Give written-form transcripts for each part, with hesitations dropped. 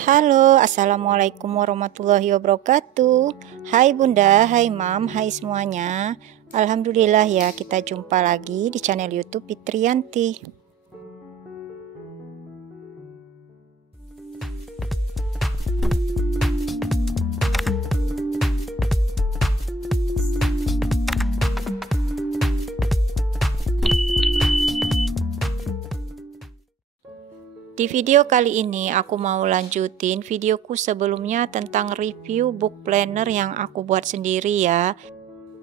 Halo, assalamualaikum warahmatullahi wabarakatuh. Hai Bunda, hai Mam, hai semuanya. Alhamdulillah ya, kita jumpa lagi di channel YouTube Fitriyanti. Di video kali ini aku mau lanjutin videoku sebelumnya tentang review book planner yang aku buat sendiri ya.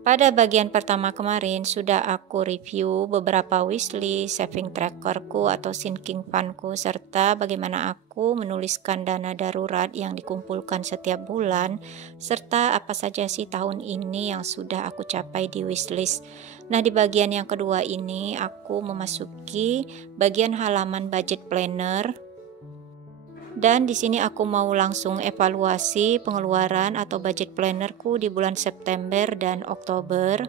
Pada bagian pertama kemarin sudah aku review beberapa wishlist, saving trackerku atau sinking fundku, serta bagaimana aku menuliskan dana darurat yang dikumpulkan setiap bulan, serta apa saja sih tahun ini yang sudah aku capai di wishlist. Nah, di bagian yang kedua ini aku memasuki bagian halaman budget planner. Dan di sini aku mau langsung evaluasi pengeluaran atau budget plannerku di bulan September dan Oktober.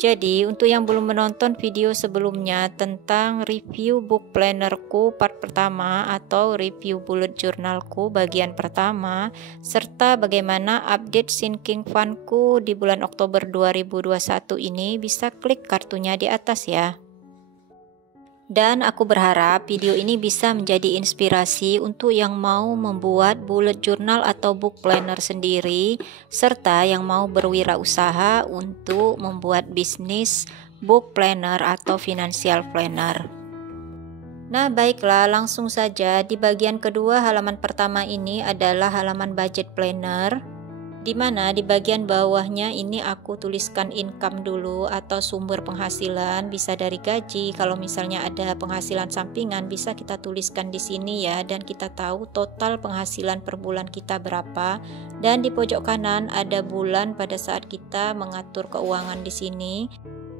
Jadi untuk yang belum menonton video sebelumnya tentang review book plannerku part pertama atau review bullet journalku bagian pertama, serta bagaimana update sinking fundku di bulan Oktober 2021 ini, bisa klik kartunya di atas ya. Dan aku berharap video ini bisa menjadi inspirasi untuk yang mau membuat bullet journal atau book planner sendiri, serta yang mau berwirausaha untuk membuat bisnis book planner atau financial planner. Nah, baiklah, langsung saja. Di bagian kedua halaman pertama ini adalah halaman budget planner, di mana di bagian bawahnya ini aku tuliskan income dulu atau sumber penghasilan, bisa dari gaji. Kalau misalnya ada penghasilan sampingan bisa kita tuliskan di sini ya, dan kita tahu total penghasilan per bulan kita berapa. Dan di pojok kanan ada bulan pada saat kita mengatur keuangan di sini.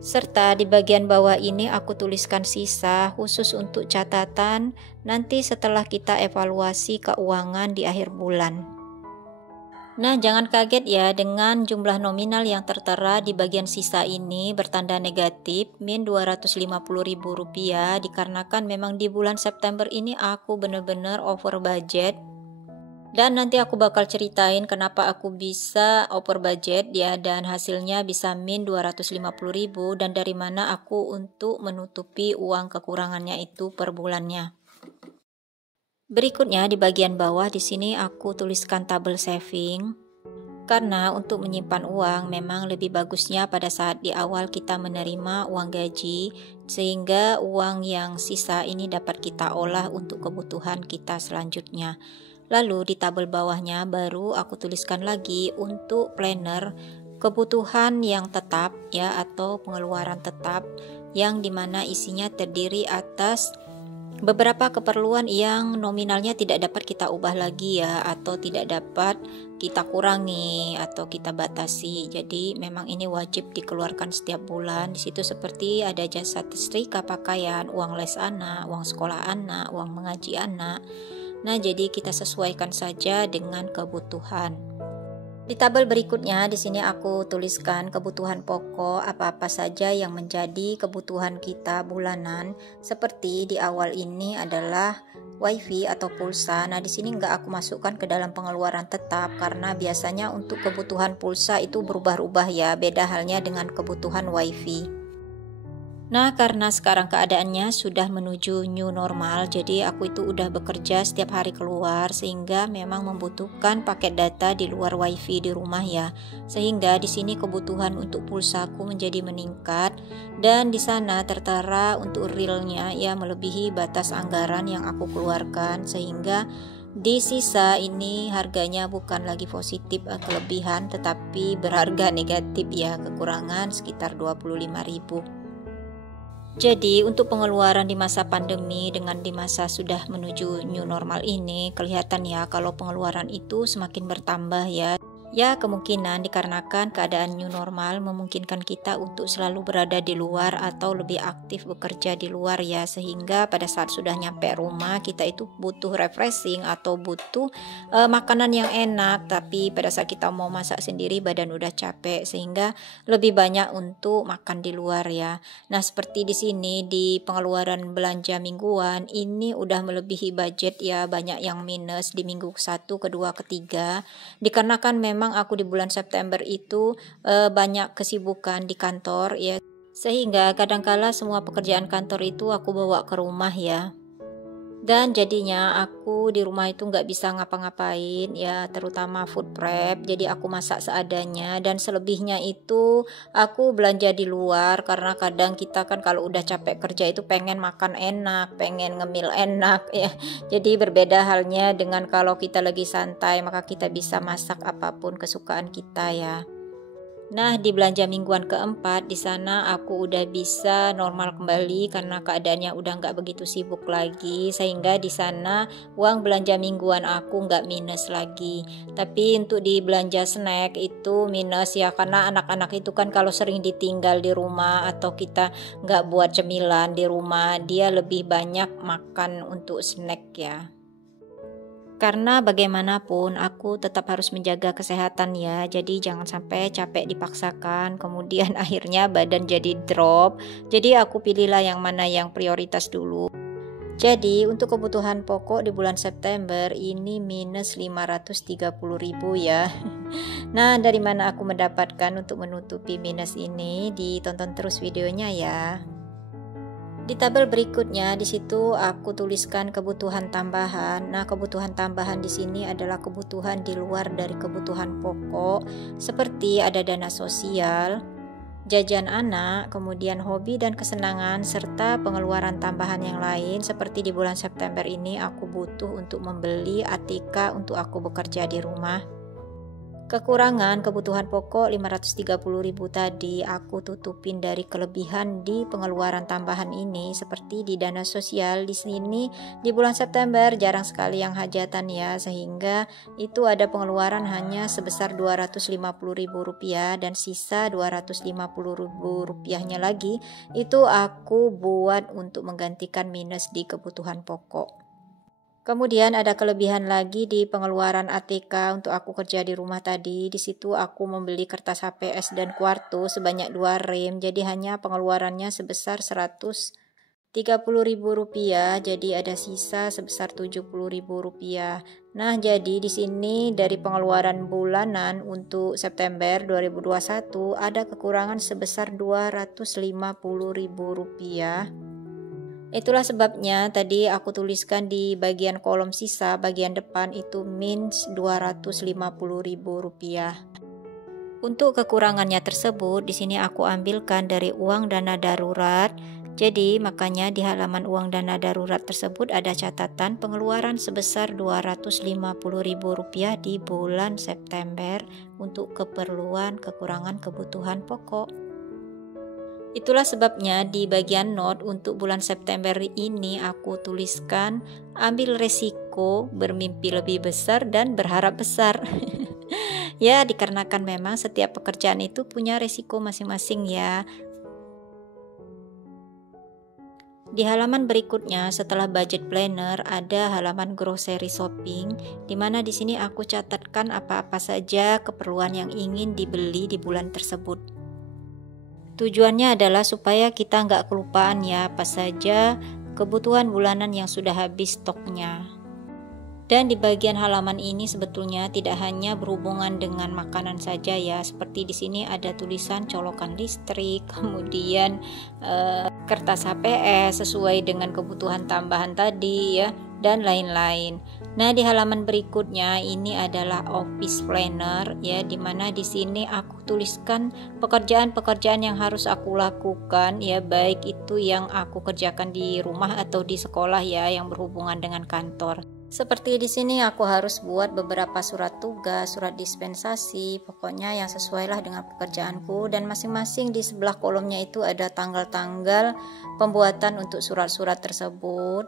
Serta di bagian bawah ini aku tuliskan sisa khusus untuk catatan nanti setelah kita evaluasi keuangan di akhir bulan. Nah, jangan kaget ya dengan jumlah nominal yang tertera di bagian sisa ini bertanda negatif min Rp250.000, dikarenakan memang di bulan September ini aku bener-bener over budget. Dan nanti aku bakal ceritain kenapa aku bisa over budget ya, dan hasilnya bisa min 250.000 dan dari mana aku untuk menutupi uang kekurangannya itu per bulannya. Berikutnya di bagian bawah di sini aku tuliskan tabel saving, karena untuk menyimpan uang memang lebih bagusnya pada saat di awal kita menerima uang gaji, sehingga uang yang sisa ini dapat kita olah untuk kebutuhan kita selanjutnya. Lalu di tabel bawahnya baru aku tuliskan lagi untuk planner kebutuhan yang tetap ya, atau pengeluaran tetap, yang dimana isinya terdiri atas beberapa keperluan yang nominalnya tidak dapat kita ubah lagi ya, atau tidak dapat kita kurangi atau kita batasi. Jadi memang ini wajib dikeluarkan setiap bulan. Di situ seperti ada jasa setrika pakaian, uang les anak, uang sekolah anak, uang mengaji anak. Nah, jadi kita sesuaikan saja dengan kebutuhan. Di tabel berikutnya di sini aku tuliskan kebutuhan pokok, apa-apa saja yang menjadi kebutuhan kita bulanan. Seperti di awal ini adalah wifi atau pulsa. Nah, di sini enggak aku masukkan ke dalam pengeluaran tetap karena biasanya untuk kebutuhan pulsa itu berubah-ubah ya, beda halnya dengan kebutuhan wifi. Nah, karena sekarang keadaannya sudah menuju new normal, jadi aku itu udah bekerja setiap hari keluar, sehingga memang membutuhkan paket data di luar wifi di rumah ya. Sehingga di sini kebutuhan untuk pulsaku menjadi meningkat, dan di sana tertera untuk realnya ya melebihi batas anggaran yang aku keluarkan, sehingga di sisa ini harganya bukan lagi positif kelebihan, tetapi berharga negatif ya, kekurangan sekitar 25.000. Jadi untuk pengeluaran di masa pandemi dengan di masa sudah menuju new normal ini kelihatan ya kalau pengeluaran itu semakin bertambah ya. Ya, kemungkinan dikarenakan keadaan new normal memungkinkan kita untuk selalu berada di luar atau lebih aktif bekerja di luar ya, sehingga pada saat sudah nyampe rumah kita itu butuh refreshing atau butuh makanan yang enak, tapi pada saat kita mau masak sendiri badan udah capek sehingga lebih banyak untuk makan di luar ya. Nah, seperti di sini di pengeluaran belanja mingguan ini udah melebihi budget ya, banyak yang minus di minggu 1, kedua, ketiga, dikarenakan memang aku di bulan September itu banyak kesibukan di kantor ya, sehingga kadangkala semua pekerjaan kantor itu aku bawa ke rumah ya, dan jadinya aku di rumah itu nggak bisa ngapa-ngapain ya, terutama food prep. Jadi aku masak seadanya, dan selebihnya itu aku belanja di luar karena kadang kita kan kalau udah capek kerja itu pengen makan enak, pengen ngemil enak ya. Jadi berbeda halnya dengan kalau kita lagi santai, maka kita bisa masak apapun kesukaan kita ya. Nah, di belanja mingguan keempat, di sana aku udah bisa normal kembali karena keadaannya udah nggak begitu sibuk lagi, sehingga di sana uang belanja mingguan aku nggak minus lagi. Tapi untuk di belanja snack itu minus ya, karena anak-anak itu kan kalau sering ditinggal di rumah atau kita nggak buat cemilan di rumah, dia lebih banyak makan untuk snack ya. Karena bagaimanapun aku tetap harus menjaga kesehatan ya, jadi jangan sampai capek dipaksakan, kemudian akhirnya badan jadi drop. Jadi aku pilihlah yang mana yang prioritas dulu. Jadi untuk kebutuhan pokok di bulan September ini minus 530.000 ya. Nah, dari mana aku mendapatkan untuk menutupi minus ini? Ditonton terus videonya ya. Di tabel berikutnya di situ aku tuliskan kebutuhan tambahan. Nah, kebutuhan tambahan di sini adalah kebutuhan di luar dari kebutuhan pokok, seperti ada dana sosial, jajan anak, kemudian hobi dan kesenangan, serta pengeluaran tambahan yang lain. Seperti di bulan September ini aku butuh untuk membeli ATK untuk aku bekerja di rumah. Kekurangan kebutuhan pokok 530.000 tadi aku tutupin dari kelebihan di pengeluaran tambahan ini, seperti di dana sosial. Di sini di bulan September jarang sekali yang hajatan ya, sehingga itu ada pengeluaran hanya sebesar Rp250.000, dan sisa Rp250.000 lagi itu aku buat untuk menggantikan minus di kebutuhan pokok. Kemudian ada kelebihan lagi di pengeluaran ATK untuk aku kerja di rumah tadi. Di situ aku membeli kertas HPS dan kuartu sebanyak 2 rem. Jadi hanya pengeluarannya sebesar Rp130.000. Jadi ada sisa sebesar Rp70.000. Nah, jadi di sini dari pengeluaran bulanan untuk September 2021 ada kekurangan sebesar Rp250.000. Itulah sebabnya tadi aku tuliskan di bagian kolom sisa bagian depan itu minus Rp250.000. Untuk kekurangannya tersebut di sini aku ambilkan dari uang dana darurat. Jadi makanya di halaman uang dana darurat tersebut ada catatan pengeluaran sebesar Rp250.000 di bulan September untuk keperluan kekurangan kebutuhan pokok. Itulah sebabnya di bagian note untuk bulan September ini aku tuliskan ambil resiko, bermimpi lebih besar dan berharap besar. Ya, dikarenakan memang setiap pekerjaan itu punya resiko masing-masing ya. Di halaman berikutnya setelah budget planner ada halaman grocery shopping, di mana di sini aku catatkan apa-apa saja keperluan yang ingin dibeli di bulan tersebut. Tujuannya adalah supaya kita nggak kelupaan ya apa saja kebutuhan bulanan yang sudah habis stoknya. Dan di bagian halaman ini sebetulnya tidak hanya berhubungan dengan makanan saja ya, seperti di sini ada tulisan colokan listrik, kemudian kertas HPS sesuai dengan kebutuhan tambahan tadi ya, dan lain-lain. Nah, di halaman berikutnya ini adalah office planner ya, dimana di sini aku tuliskan pekerjaan-pekerjaan yang harus aku lakukan ya, baik itu yang aku kerjakan di rumah atau di sekolah ya, yang berhubungan dengan kantor. Seperti di sini aku harus buat beberapa surat tugas, surat dispensasi, pokoknya yang sesuailah dengan pekerjaanku, dan masing-masing di sebelah kolomnya itu ada tanggal-tanggal pembuatan untuk surat-surat tersebut.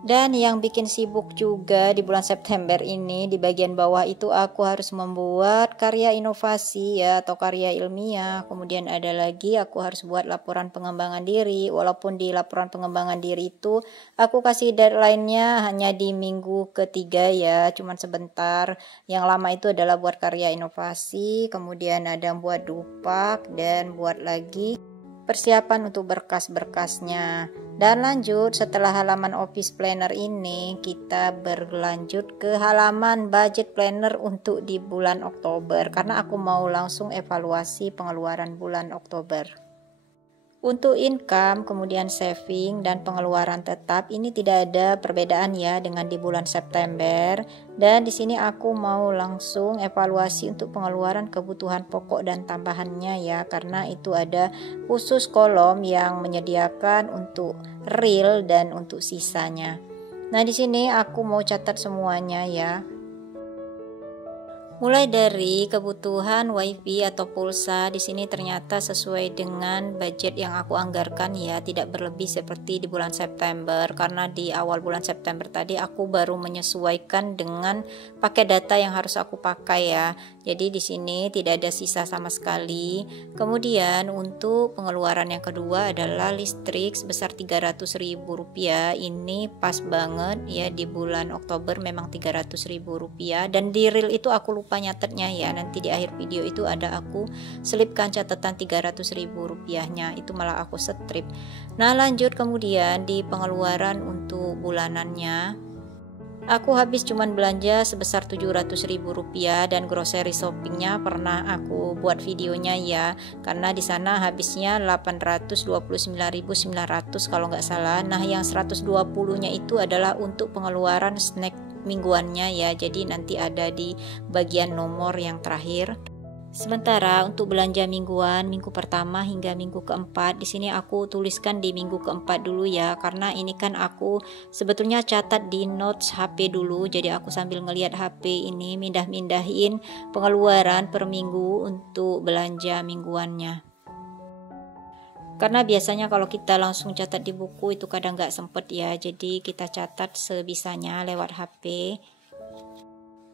Dan yang bikin sibuk juga di bulan September ini, di bagian bawah itu aku harus membuat karya inovasi ya, atau karya ilmiah. Kemudian ada lagi aku harus buat laporan pengembangan diri. Walaupun di laporan pengembangan diri itu aku kasih deadline-nya hanya di minggu ketiga ya, cuman sebentar. Yang lama itu adalah buat karya inovasi, kemudian ada buat dupak, dan buat lagi persiapan untuk berkas-berkasnya. Dan lanjut, setelah halaman office planner ini, kita berlanjut ke halaman budget planner untuk di bulan Oktober, karena aku mau langsung evaluasi pengeluaran bulan Oktober. Untuk income, kemudian saving, dan pengeluaran tetap, ini tidak ada perbedaan ya dengan di bulan September. Dan di sini aku mau langsung evaluasi untuk pengeluaran kebutuhan pokok dan tambahannya ya, karena itu ada khusus kolom yang menyediakan untuk real dan untuk sisanya. Nah, di sini aku mau catat semuanya ya. Mulai dari kebutuhan wifi atau pulsa, di sini ternyata sesuai dengan budget yang aku anggarkan ya, tidak berlebih seperti di bulan September, karena di awal bulan September tadi aku baru menyesuaikan dengan pakai data yang harus aku pakai ya. Jadi di sini tidak ada sisa sama sekali. Kemudian untuk pengeluaran yang kedua adalah listrik sebesar Rp300.000. Ini pas banget ya, di bulan Oktober memang Rp300.000, dan di real itu aku lupa nyatetnya ya, nanti di akhir video itu ada aku selipkan catatan Rp300.000-nya, itu malah aku strip. Nah, lanjut kemudian di pengeluaran untuk bulanannya, aku habis cuman belanja sebesar Rp700.000, dan grocery shoppingnya pernah aku buat videonya ya, karena di sana habisnya Rp829.900 kalau nggak salah. Nah, yang 120-nya itu adalah untuk pengeluaran snack mingguannya ya, jadi nanti ada di bagian nomor yang terakhir. Sementara untuk belanja mingguan, minggu pertama hingga minggu keempat, di sini aku tuliskan di minggu keempat dulu ya, karena ini kan aku sebetulnya catat di notes HP dulu, jadi aku sambil ngelihat HP ini mindah-mindahin pengeluaran per minggu untuk belanja mingguannya. Karena biasanya kalau kita langsung catat di buku itu kadang nggak sempet ya, jadi kita catat sebisanya lewat HP.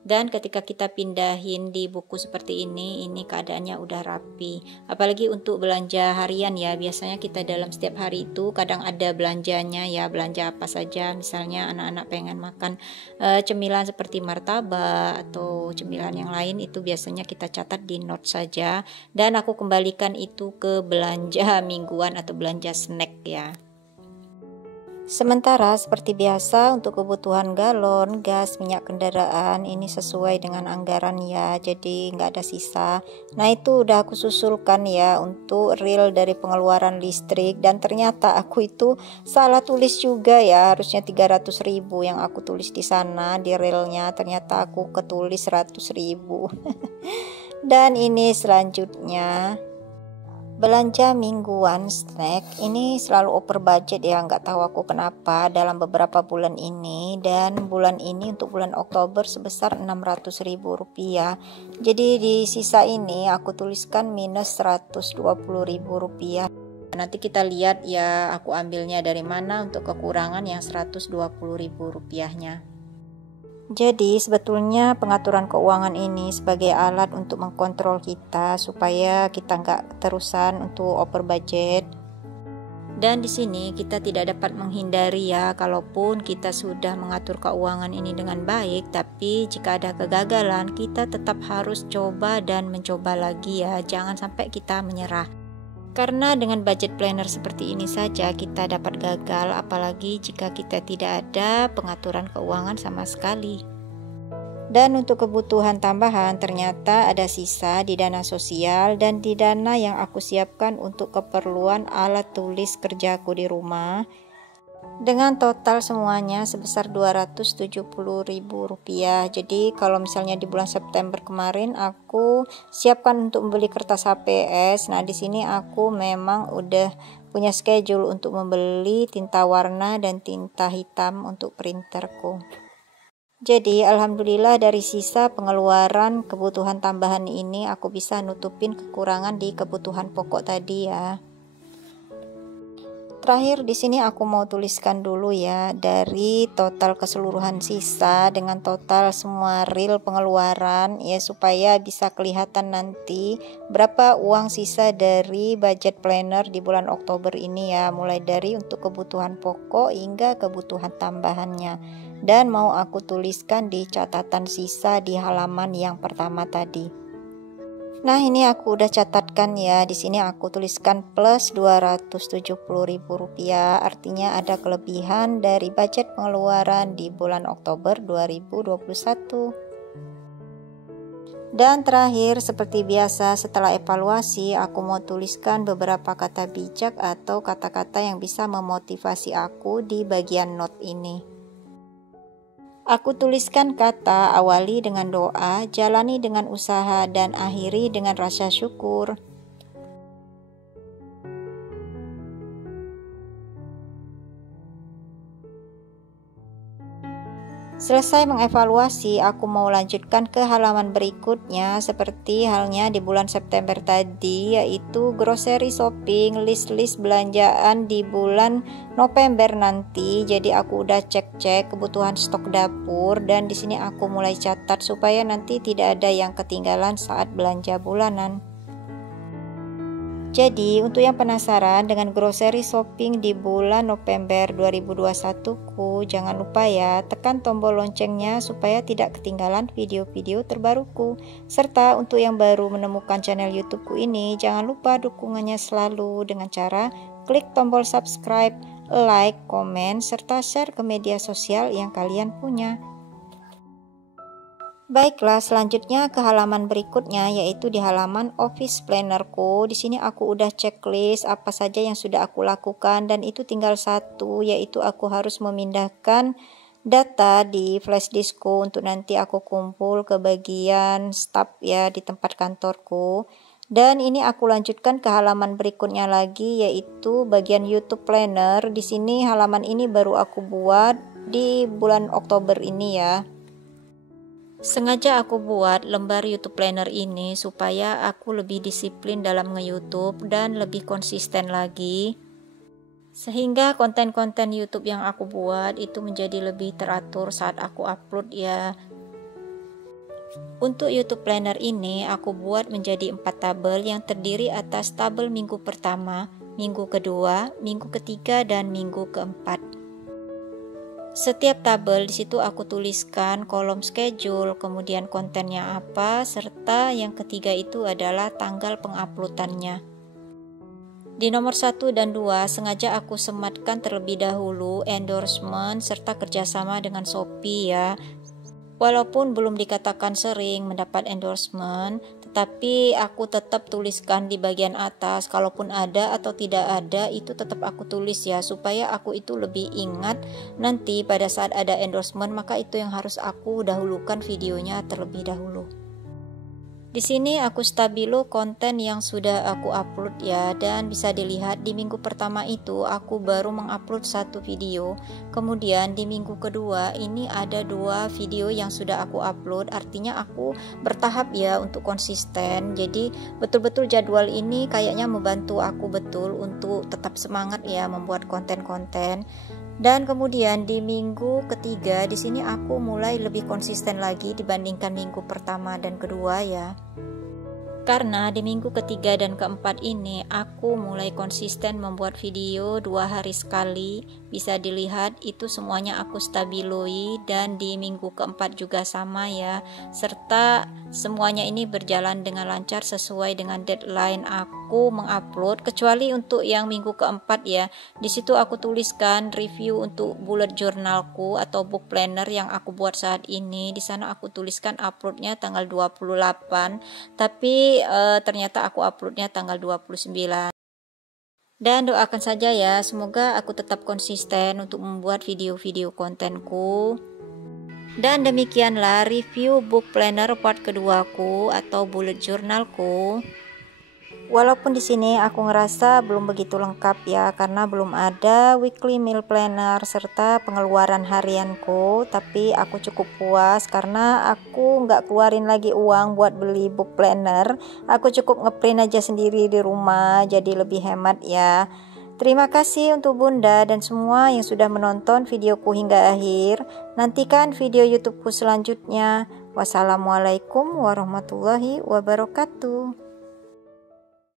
Dan ketika kita pindahin di buku seperti ini keadaannya udah rapi. Apalagi untuk belanja harian ya, biasanya kita dalam setiap hari itu kadang ada belanjanya ya, belanja apa saja. Misalnya anak-anak pengen makan cemilan seperti martabak atau cemilan yang lain, itu biasanya kita catat di note saja. Dan aku kembalikan itu ke belanja mingguan atau belanja snack ya. Sementara seperti biasa untuk kebutuhan galon, gas, minyak kendaraan ini sesuai dengan anggaran ya, jadi nggak ada sisa. Nah, itu udah aku susulkan ya untuk real dari pengeluaran listrik, dan ternyata aku itu salah tulis juga ya, harusnya 300.000 yang aku tulis di sana, di realnya ternyata aku ketulis 100.000. Dan ini selanjutnya belanja mingguan snack ini selalu over budget ya, nggak tahu aku kenapa dalam beberapa bulan ini. Dan bulan ini untuk bulan Oktober sebesar Rp600.000. Jadi di sisa ini aku tuliskan minus Rp120.000. Nanti kita lihat ya aku ambilnya dari mana untuk kekurangan yang Rp120.000-nya. Jadi sebetulnya pengaturan keuangan ini sebagai alat untuk mengkontrol kita supaya kita nggak terusan untuk over budget. Dan di sini kita tidak dapat menghindari ya, kalaupun kita sudah mengatur keuangan ini dengan baik, tapi jika ada kegagalan kita tetap harus coba dan mencoba lagi ya, jangan sampai kita menyerah. Karena dengan budget planner seperti ini saja kita dapat gagal, apalagi jika kita tidak ada pengaturan keuangan sama sekali. Dan untuk kebutuhan tambahan ternyata ada sisa di dana sosial dan di dana yang aku siapkan untuk keperluan alat tulis kerjaku di rumah. Dengan total semuanya sebesar Rp270.000. Jadi kalau misalnya di bulan September kemarin aku siapkan untuk membeli kertas HPS. Nah, di sini aku memang udah punya schedule untuk membeli tinta warna dan tinta hitam untuk printerku. Jadi alhamdulillah dari sisa pengeluaran kebutuhan tambahan ini aku bisa nutupin kekurangan di kebutuhan pokok tadi ya. Terakhir di sini aku mau tuliskan dulu ya dari total keseluruhan sisa dengan total semua real pengeluaran ya, supaya bisa kelihatan nanti berapa uang sisa dari budget planner di bulan Oktober ini ya, mulai dari untuk kebutuhan pokok hingga kebutuhan tambahannya. Dan mau aku tuliskan di catatan sisa di halaman yang pertama tadi. Nah, ini aku udah catatkan ya. Di sini aku tuliskan plus Rp270.000, artinya ada kelebihan dari budget pengeluaran di bulan Oktober 2021. Dan terakhir, seperti biasa setelah evaluasi, aku mau tuliskan beberapa kata bijak atau kata-kata yang bisa memotivasi aku di bagian note ini. Aku tuliskan kata awali dengan doa, jalani dengan usaha, dan akhiri dengan rasa syukur. Selesai mengevaluasi, aku mau lanjutkan ke halaman berikutnya seperti halnya di bulan September tadi, yaitu grocery shopping, list-list belanjaan di bulan November nanti. Jadi aku udah cek-cek kebutuhan stok dapur dan di sini aku mulai catat supaya nanti tidak ada yang ketinggalan saat belanja bulanan. Jadi untuk yang penasaran dengan grocery shopping di bulan November 2021ku, jangan lupa ya tekan tombol loncengnya supaya tidak ketinggalan video-video terbaruku. Serta untuk yang baru menemukan channel YouTubeku ini, jangan lupa dukungannya selalu dengan cara klik tombol subscribe, like, komen, serta share ke media sosial yang kalian punya. Baiklah, selanjutnya ke halaman berikutnya, yaitu di halaman office plannerku. Di sini aku udah checklist apa saja yang sudah aku lakukan dan itu tinggal satu, yaitu aku harus memindahkan data di flash diskku untuk nanti aku kumpul ke bagian staff ya di tempat kantorku. Dan ini aku lanjutkan ke halaman berikutnya lagi, yaitu bagian YouTube planner. Di sini halaman ini baru aku buat di bulan Oktober ini ya. Sengaja aku buat lembar YouTube Planner ini supaya aku lebih disiplin dalam nge-YouTube dan lebih konsisten lagi. Sehingga konten-konten YouTube yang aku buat itu menjadi lebih teratur saat aku upload ya. Untuk YouTube Planner ini aku buat menjadi 4 tabel yang terdiri atas tabel minggu pertama, minggu kedua, minggu ketiga, dan minggu keempat. Setiap tabel di situ aku tuliskan kolom schedule, kemudian kontennya apa, serta yang ketiga itu adalah tanggal penguploadannya. Di nomor 1 dan 2 sengaja aku sematkan terlebih dahulu endorsement serta kerjasama dengan Shopee ya. Walaupun belum dikatakan sering mendapat endorsement, tetapi aku tetap tuliskan di bagian atas. Kalaupun ada atau tidak ada, itu tetap aku tulis ya, supaya aku itu lebih ingat nanti pada saat ada endorsement, maka itu yang harus aku dahulukan videonya terlebih dahulu. Di sini aku stabilo konten yang sudah aku upload ya, dan bisa dilihat di minggu pertama itu aku baru mengupload 1 video. Kemudian di minggu kedua ini ada 2 video yang sudah aku upload, artinya aku bertahap ya untuk konsisten. Jadi betul-betul jadwal ini kayaknya membantu aku betul untuk tetap semangat ya membuat konten-konten. Dan kemudian di minggu ketiga di sini aku mulai lebih konsisten lagi dibandingkan minggu pertama dan kedua ya. Karena di minggu ketiga dan keempat ini aku mulai konsisten membuat video 2 hari sekali. Bisa dilihat itu semuanya aku stabiloi, dan di minggu keempat juga sama ya. Serta semuanya ini berjalan dengan lancar sesuai dengan deadline aku mengupload, kecuali untuk yang minggu keempat ya. Di situ aku tuliskan review untuk bullet journalku atau book planner yang aku buat saat ini. Di sana aku tuliskan uploadnya tanggal 28, tapi ternyata aku uploadnya tanggal 29. Dan doakan saja ya, semoga aku tetap konsisten untuk membuat video-video kontenku. Dan demikianlah review book planner part keduaku atau bullet journalku. Walaupun di sini aku ngerasa belum begitu lengkap ya, karena belum ada weekly meal planner serta pengeluaran harianku, tapi aku cukup puas karena aku nggak keluarin lagi uang buat beli book planner. Aku cukup ngeprint aja sendiri di rumah, jadi lebih hemat ya. Terima kasih untuk Bunda dan semua yang sudah menonton videoku hingga akhir. Nantikan video YouTubeku selanjutnya. Wassalamualaikum warahmatullahi wabarakatuh.